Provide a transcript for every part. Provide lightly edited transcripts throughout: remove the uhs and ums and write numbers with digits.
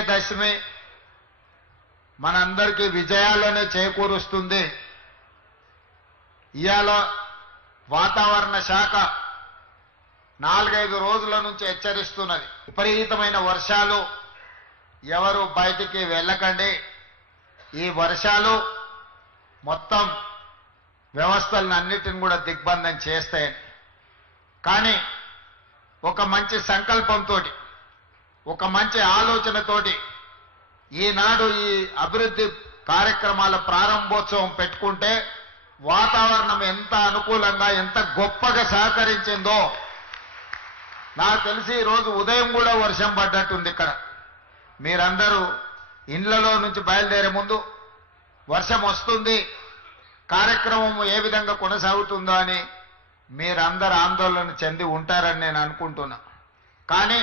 విజయదశమి మనందరికీ విజయాలనే చేకూరుస్తుంది. ఇవాళ వాతావరణ శాఖ 4-5 రోజుల నుంచి హెచ్చరిస్తున్నది. విపరీతమైన వర్షాలు, ఎవరు బయటికి వెళ్ళకండి. ఈ వర్షాలు మొత్తం వ్యవస్థలను అన్నిటిని కూడా దిగ్బంధం చేస్తాయని. కానీ ఒక మంచి సంకల్పంతో, ఒక మంచి ఆలోచనతోటి ఈనాడు ఈ అభివృద్ధి కార్యక్రమాల ప్రారంభోత్సవం పెట్టుకుంటే వాతావరణం ఎంత అనుకూలంగా, ఎంత గొప్పగా సహకరించిందో నాకు తెలిసి ఈరోజు ఉదయం కూడా వర్షం పడ్డట్టుంది. ఇక్కడ మీరందరూ ఇండ్లలో నుంచి బయలుదేరే ముందు వర్షం వస్తుంది, కార్యక్రమం ఏ విధంగా కొనసాగుతుందో అని మీరందరూ ఆందోళన చెంది ఉంటారని నేను అనుకుంటున్నా. కానీ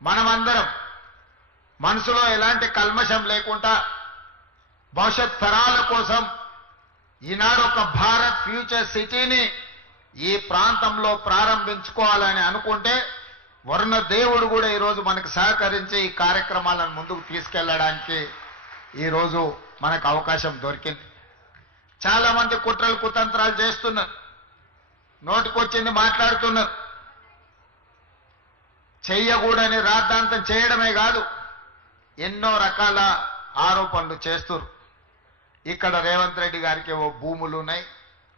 మనమందరం మనసులో ఎలాంటి కల్మషం లేకుండా భవిష్యత్ తరాల కోసం ఈనాడు ఒక భారత్ ఫ్యూచర్ సిటీని ఈ ప్రాంతంలో ప్రారంభించుకోవాలని అనుకుంటే వరుణ దేవుడు కూడా ఈరోజు మనకు సహకరించి ఈ కార్యక్రమాలను ముందుకు తీసుకెళ్లడానికి ఈరోజు మనకు అవకాశం దొరికింది. చాలా మంది కుట్రలు కుతంత్రాలు చేస్తున్నారు, నోటికొచ్చింది మాట్లాడుతున్నారు. చెయ్యకూడని రాద్ధాంతం చేయడమే కాదు, ఎన్నో రకాల ఆరోపణలు చేస్తున్నారు. ఇక్కడ రేవంత్ రెడ్డి గారికి ఓ భూములు ఉన్నాయి,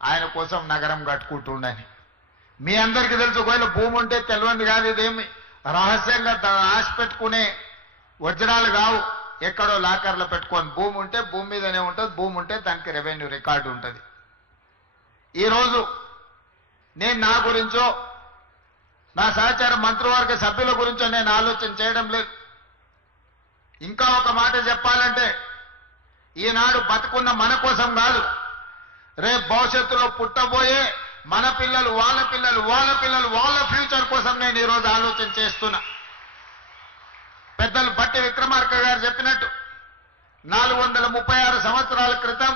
ఆయన కోసం నగరం కట్టుకుంటుండని. మీ అందరికీ తెలుసు, ఒకవేళ భూమి ఉంటే తెలియంది కాదు, ఇదేమి రహస్యంగా ఆశ పెట్టుకునే వజ్రాలు కావు. ఎక్కడో లాకర్లో పెట్టుకొని భూమి ఉంటే భూమి మీదనే ఉంటుంది, భూమి ఉంటే దానికి రెవెన్యూ రికార్డు ఉంటుంది. ఈరోజు నేను నా గురించో నా సహచార మంత్రివర్గ సభ్యుల గురించో నేను ఆలోచన చేయడం లేదు. ఇంకా ఒక మాట చెప్పాలంటే, ఈనాడు బతుకున్న మన కోసం కాదు, రేపు భవిష్యత్తులో పుట్టబోయే మన పిల్లలు, వాళ్ళ పిల్లలు, వాళ్ళ పిల్లలు, వాళ్ళ ఫ్యూచర్ కోసం నేను ఈరోజు ఆలోచన చేస్తున్నా. పెద్దలు బట్టి విక్రమార్క గారు చెప్పినట్టు 436 సంవత్సరాల క్రితం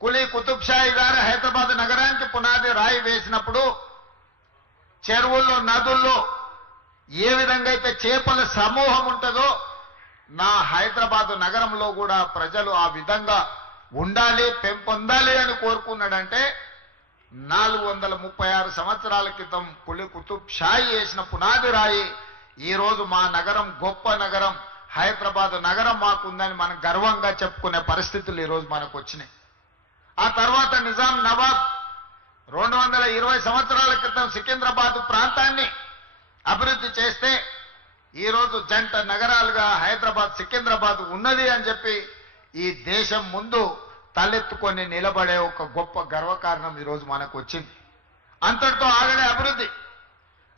కులీ కుతుబ్ షాహీ గారు హైదరాబాద్ నగరానికి పునాది రాయి వేసినప్పుడు చెరువుల్లో, నదుల్లో ఏ విధంగా అయితే చేపల సమూహం ఉంటుందో నా హైదరాబాద్ నగరంలో కూడా ప్రజలు ఆ విధంగా ఉండాలి, పెంపొందాలి అని కోరుకున్నాడంటే 436 సంవత్సరాల క్రితం కులీ కుతుబ్ షాహీ వేసిన పునాది రాయి ఈరోజు మా నగరం గొప్ప నగరం, హైదరాబాద్ నగరం మాకుందని మనం గర్వంగా చెప్పుకునే పరిస్థితులు ఈరోజు మనకు వచ్చినాయి. ఆ తర్వాత నిజాం నవాబ్ 220 సంవత్సరాల క్రితం సికింద్రాబాద్ ప్రాంతాన్ని అభివృద్ధి చేస్తే ఈరోజు జంట నగరాలుగా హైదరాబాద్, సికింద్రాబాద్ ఉన్నది అని చెప్పి ఈ దేశం ముందు తలెత్తుకొని నిలబడే ఒక గొప్ప గర్వకారణం ఈరోజు మనకు వచ్చింది. అంతటితో ఆగడే అభివృద్ధి.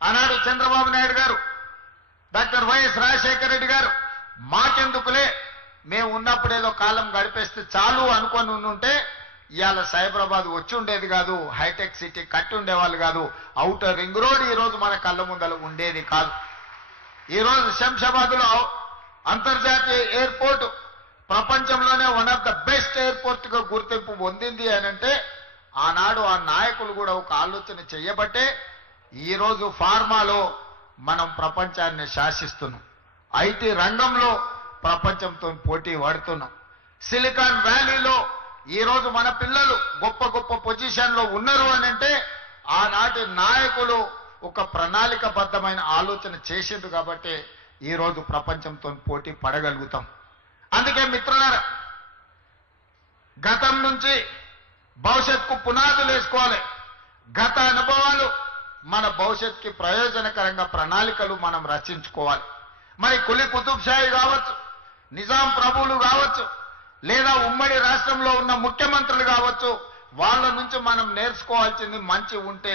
ఆనాడు చంద్రబాబు నాయుడు గారు, డాక్టర్ వైఎస్ రాజశేఖర రెడ్డి గారు మాకెందుకులే, మేము ఉన్నప్పుడు ఏదో కాలం గడిపేస్తే చాలు అనుకొని ఉంటే ఇవాళ సైబరాబాద్ వచ్చి ఉండేది కాదు, హైటెక్ సిటీ కట్టి ఉండేవాళ్ళు కాదు, ఔటర్ రింగ్ రోడ్ ఈరోజు మన కళ్ళ ముందర ఉండేది కాదు. ఈరోజు శంషాబాద్లో అంతర్జాతీయ ఎయిర్పోర్ట్ ప్రపంచంలోనే one of the best airport గా గుర్తింపు పొందింది అని అంటే ఆనాడు ఆ నాయకులు కూడా ఒక ఆలోచన చేయబట్టే ఈరోజు ఫార్మాలో మనం ప్రపంచాన్ని శాసిస్తున్నాం, ఐటీ రంగంలో ప్రపంచంతో పోటీ పడుతున్నాం. సిలికాన్ వ్యాలీలో ఈరోజు మన పిల్లలు గొప్ప గొప్ప పొజిషన్లో ఉన్నారు అని అంటే ఆనాటి నాయకులు ఒక ప్రణాళికబద్ధమైన ఆలోచన చేసిండు కాబట్టి ఈరోజు ప్రపంచంతో పోటీ పడగలుగుతాం. అందుకే మిత్రులారా, గతం నుంచి భవిష్యత్తుకు పునాదులు వేసుకోవాలి. గత అనుభవాలు మన భవిష్యత్తుకి ప్రయోజనకరంగా ప్రణాళికలు మనం రచించుకోవాలి. మరి కులీ కుతుబ్ షాహీ కావచ్చు, నిజాం ప్రభువులు కావచ్చు, లేదా ఉమ్మడి రాష్ట్రంలో ఉన్న ముఖ్యమంత్రులు కావచ్చు, వాళ్ళ నుంచి మనం నేర్చుకోవాల్సింది మంచి ఉంటే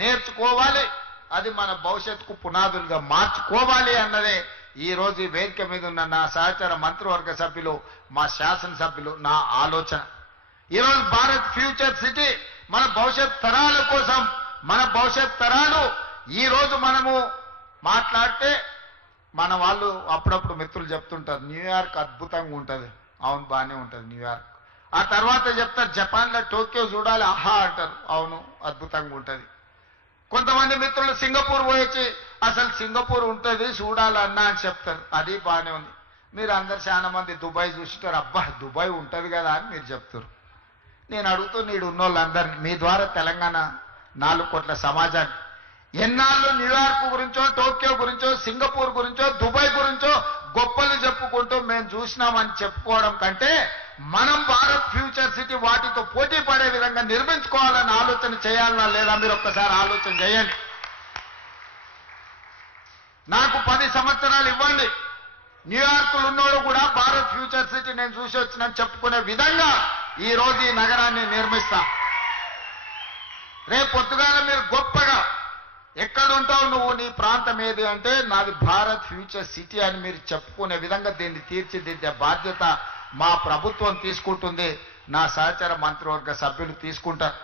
నేర్చుకోవాలి, అది మన భవిష్యత్తుకు పునాదులుగా మార్చుకోవాలి అన్నదే ఈ రోజు ఈ వేదిక మీద ఉన్న నా సహచర మంత్రివర్గ సభ్యులు, మా శాసనసభ్యులు నా ఆలోచన. ఈరోజు భారత్ ఫ్యూచర్ సిటీ మన భవిష్యత్ తరాల కోసం, మన భవిష్యత్ తరాలు ఈ రోజు మనము మాట్లాడితే మన వాళ్ళు అప్పుడప్పుడు మిత్రులు చెప్తుంటారు న్యూయార్క్ అద్భుతంగా ఉంటుంది. అవును, బాగానే ఉంటుంది న్యూయార్క్. ఆ తర్వాత చెప్తారు జపాన్లో టోక్యో చూడాలి, ఆహా అంటారు. అవును, అద్భుతంగా ఉంటుంది. కొంతమంది మిత్రులు సింగపూర్ పోయొచ్చి అసలు సింగపూర్ ఉంటుంది చూడాలన్నా అని చెప్తారు. అది బాగానే ఉంది. మీరు అందరు చాలా మంది దుబాయ్ చూసిటారు. అబ్బా దుబాయ్ ఉంటుంది కదా అని మీరు చెప్తారు. నేను అడుగుతూ నీడు ఉన్నోళ్ళందరినీ మీ ద్వారా తెలంగాణ 4 కోట్ల సమాజాన్ని ఎన్నాళ్ళు న్యూయార్క్ గురించో టోక్యో గురించో సింగపూర్ గురించో దుబాయ్ గురించో గొప్పలు చెప్పుకుంటూ మేము చూసినామని చెప్పుకోవడం కంటే మనం భారత్ ఫ్యూచర్ సిటీ వాటితో పోటీ పడే విధంగా నిర్మించుకోవాలని ఆలోచన చేయాలన్నా లేదా మీరు ఒక్కసారి ఆలోచన చేయండి. నాకు 10 సంవత్సరాలు ఇవ్వండి, న్యూయార్క్లో ఉన్నోడు కూడా భారత్ ఫ్యూచర్ సిటీ నేను చూసి వచ్చినని చెప్పుకునే విధంగా ఈ రోజు ఈ నగరాన్ని నిర్మిస్తా. రేపు పొద్దుగాల మీరు గొప్పగా ఎక్కడుంటావు నువ్వు, నీ ప్రాంతం ఏది అంటే నాది భారత్ ఫ్యూచర్ సిటీ అని మీరు చెప్పుకునే విధంగా దీన్ని తీర్చిదిద్దే బాధ్యత మా ప్రభుత్వం తీసుకుంటుంది, నా సహచర మంత్రివర్గ సభ్యులు తీసుకుంటారు.